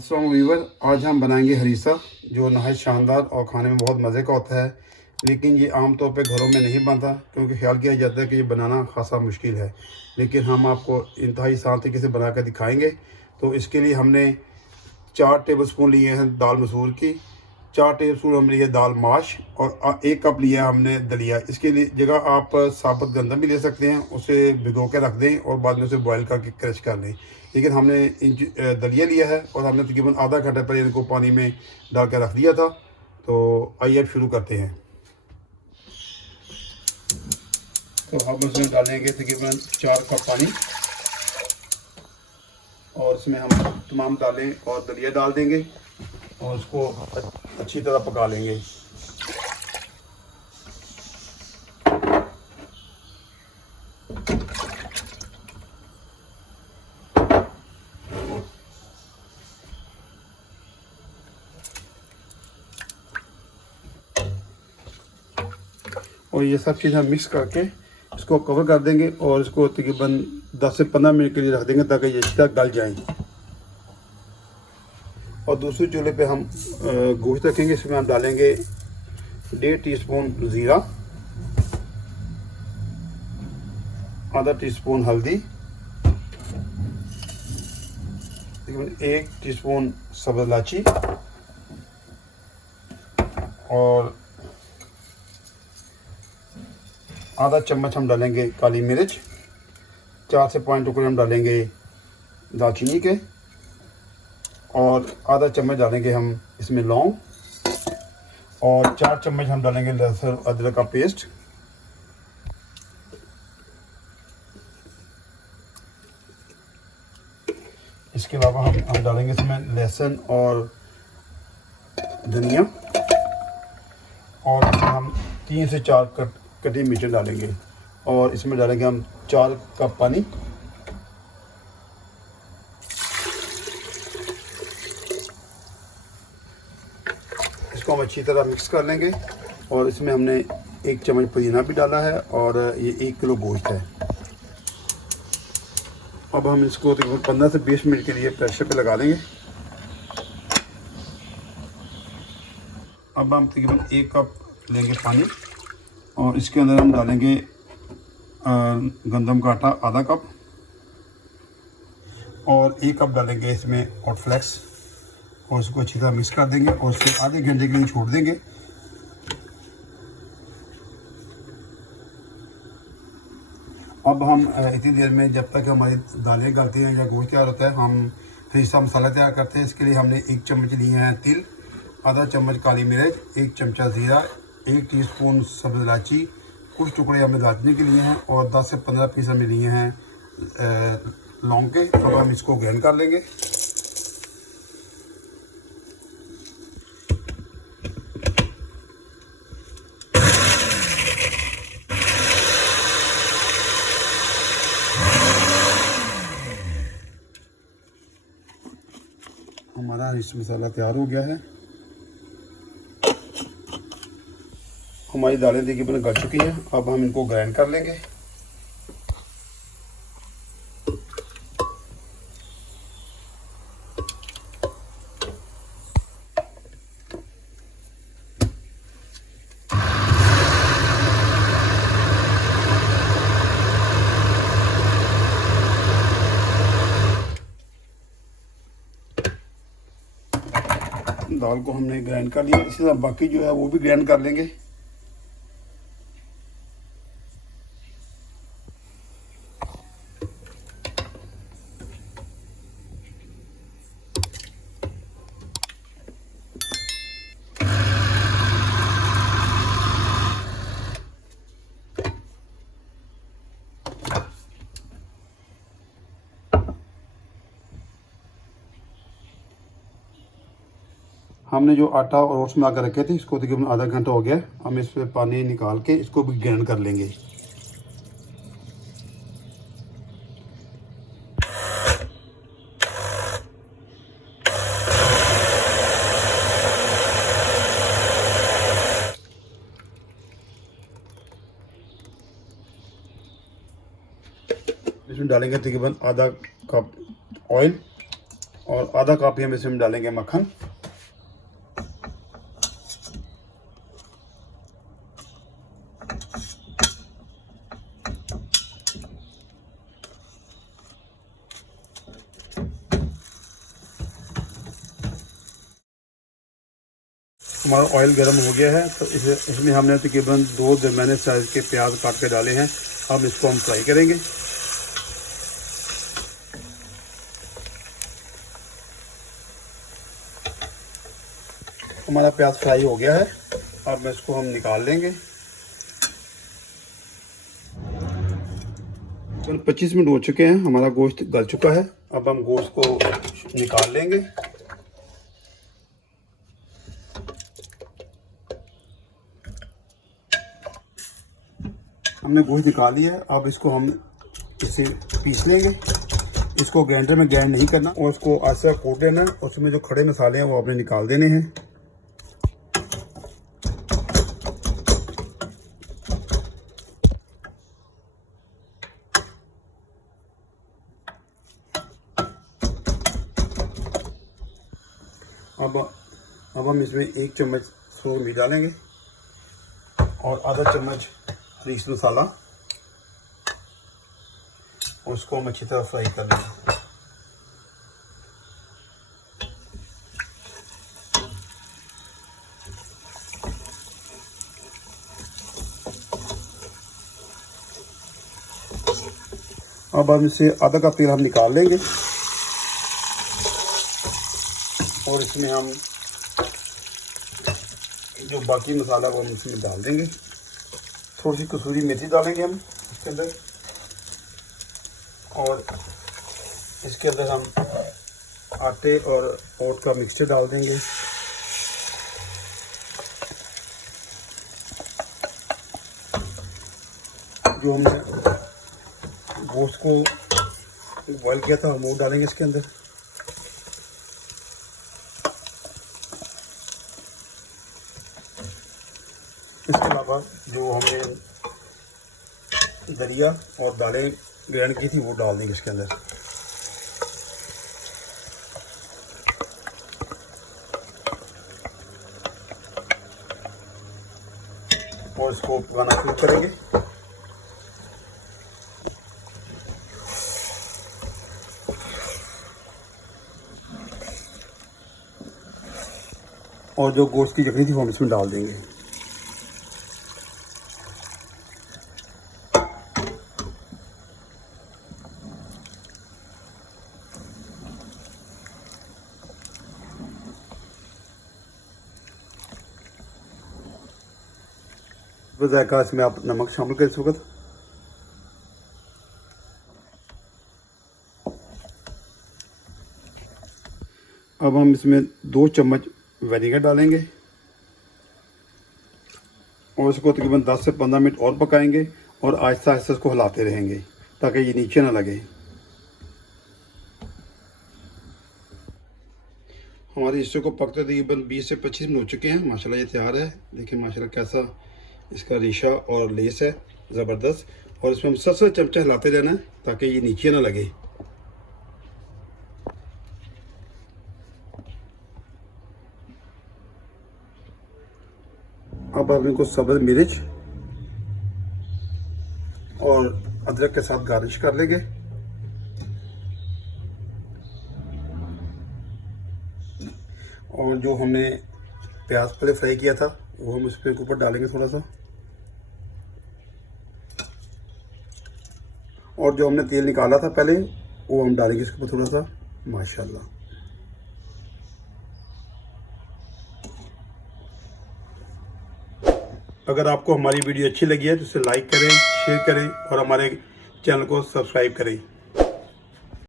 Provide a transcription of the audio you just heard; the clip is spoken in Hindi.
अस्सलाम व्यूअर, आज हम बनाएंगे हरीसा जो नहायत शानदार और खाने में बहुत मज़े का होता है। लेकिन ये आम तौर पे घरों में नहीं बनता क्योंकि ख्याल किया जाता है कि ये बनाना खासा मुश्किल है। लेकिन हम आपको इंतहाई आसान तरीके से बना कर दिखाएंगे। तो इसके लिए हमने 4 टेबलस्पून लिए हैं दाल मसूर की, 4 टेबलस्पून हमने लिए दाल माश और 1 कप लिया हमने दलिया। इसके लिए जगह आप साबुत गंदम भी ले सकते हैं, उसे भिगो के रख दें और बाद में उसे बॉयल करके क्रश कर लें। लेकिन हमने दलिया लिया है और हमने तकरीबन आधा घंटा पहले इनको पानी में डाल कर रख दिया था। तो आइए अब शुरू करते हैं। तो हम उसमें डालेंगे तकरीबन 4 कप पानी और इसमें हम तमाम दालें और दलिया डाल देंगे और उसको अच्छी तरह पका लेंगे। और ये सब चीज़ हम मिक्स करके इसको कवर कर देंगे और इसको तकरीबन 10 से 15 मिनट के लिए रख देंगे ताकि ये अच्छी तरह गल जाएँ। और दूसरे चूल्हे पे हम गोश्त रखेंगे। इसमें हम डालेंगे 1.5 टीस्पून ज़ीरा, आधा टीस्पून हल्दी, 1 टीस्पून सब्ज़ इलायची और आधा चम्मच हम डालेंगे काली मिर्च, 4 से 5 टुकड़े हम डालेंगे दालचीनी के और आधा चम्मच डालेंगे हम इसमें लौंग और 4 चम्मच हम डालेंगे लहसुन अदरक का पेस्ट। इसके अलावा हम डालेंगे इसमें लहसुन और धनिया और इसमें हम 3 से 4 कटी मिर्च डालेंगे और इसमें डालेंगे हम 4 कप पानी। इसको हम अच्छी तरह मिक्स कर लेंगे और इसमें हमने 1 चम्मच पुदीना भी डाला है और ये 1 किलो गोश्त है। अब हम इसको तकरीबन 15 से 20 मिनट के लिए प्रेशर पे लगा लेंगे। अब हम तकरीबन 1 कप लेंगे पानी और इसके अंदर हम डालेंगे गंदम का आटा आधा कप और 1 कप डालेंगे इसमें कॉर्नफ्लेक्स और इसको अच्छी तरह मिक्स कर देंगे और उसको आधे घंटे के लिए छोड़ देंगे। अब हम इतनी देर में जब तक हमारी दालें गलती हैं या गोश्त तैयार होता है, हम हरीसा मसाला तैयार करते हैं। इसके लिए हमने 1 चम्मच लिए हैं तिल, आधा चम्मच काली मिर्च, 1 चमचा ज़ीरा, 1 टीस्पून सब्ज़ इलायची, कुछ टुकड़े हमने दालचीनी के लिए हैं और 10 से 15 पीस हमने लिए हैं लौंग के। तो हम इसको ग्राइंड कर लेंगे। हमारा हरीसा मसाला तैयार हो गया है। हमारी दालें तकरीबन गल चुकी हैं। अब हम इनको ग्राइंड कर लेंगे। दाल को हमने ग्राइंड कर लिया, इसी तरह बाकी जो है वो भी ग्राइंड कर लेंगे। हमने जो आटा और ओट्स मिला कर रखे थे इसको तकरीबन आधा घंटा हो गया। हम इस पर पानी निकाल के इसको भी ग्राइंड कर लेंगे। इसमें डालेंगे तकरीबन आधा कप ऑयल और आधा कप हम इसमें डालेंगे मक्खन। हमारा ऑयल गर्म हो गया है, तो इसमें हमने तकरीबन 2 दरमियाने साइज़ के प्याज काट के डाले हैं। अब इसको हम फ्राई करेंगे। हमारा प्याज फ्राई हो गया है, अब इसको हम निकाल लेंगे। 25 मिनट हो चुके हैं, हमारा गोश्त गल चुका है। अब हम गोश्त को निकाल लेंगे। हमने गोश्त निकाल लिया है, अब इसको हम इसे पीस लेंगे। इसको ग्राइंडर में ग्राइंड नहीं करना और उसको ऐसा कूट लेना है। उसमें जो खड़े मसाले हैं वो आपने निकाल देने हैं। अब हम इसमें 1 चम्मच सूर मिर्च डालेंगे और आधा चम्मच हरीस मसाला, और उसको हम अच्छी तरह फ्राई कर लेंगे। अब हम इसे आधा कप तेल हम निकाल लेंगे और इसमें हम जो बाकी मसाला वो हम इसमें डाल देंगे। थोड़ी सी कसूरी मेथी डालेंगे हम इसके अंदर, और इसके अंदर हम आटे और ओट का मिक्सचर डाल देंगे। जो हमने गोश्त को बॉयल किया था हम वो डालेंगे इसके अंदर। इसके अलावा जो हमने दलिया और दालें ग्राइंड की थी वो डाल देंगे इसके अंदर। और इसको पकाना शुरू करेंगे। और जो गोश्त की यखनी थी वो हम इसमें डाल देंगे। जायका इसमें आप नमक शामिल कर इस वक्त। अब हम इसमें 2 चम्मच विनेगर डालेंगे और इसको तकरीबन 10 से 15 मिनट और पकाएंगे और आहिस्ता आहिस्ता इसको हिलाते रहेंगे ताकि ये नीचे ना लगे। हमारे हिस्से को पकते तकरीबन 20 से 25 मिनट हो चुके हैं। माशाल्लाह ये तैयार है। देखिए माशाल्लाह कैसा इसका रेशा और लेस है, ज़बरदस्त। और इसमें हम सबसे चमचा हिलाते रहना है ताकि ये नीचे ना लगे। अब आप इनको सब्ज़ मिर्च और अदरक के साथ गार्निश कर लेंगे। और जो हमने प्याज पहले फ्राई किया था वो हम इसके ऊपर डालेंगे थोड़ा सा। और जो हमने तेल निकाला था पहले वो हम डालेंगे इसके ऊपर थोड़ा सा। माशाल्लाह अगर आपको हमारी वीडियो अच्छी लगी है तो इसे लाइक करें, शेयर करें और हमारे चैनल को सब्सक्राइब करें।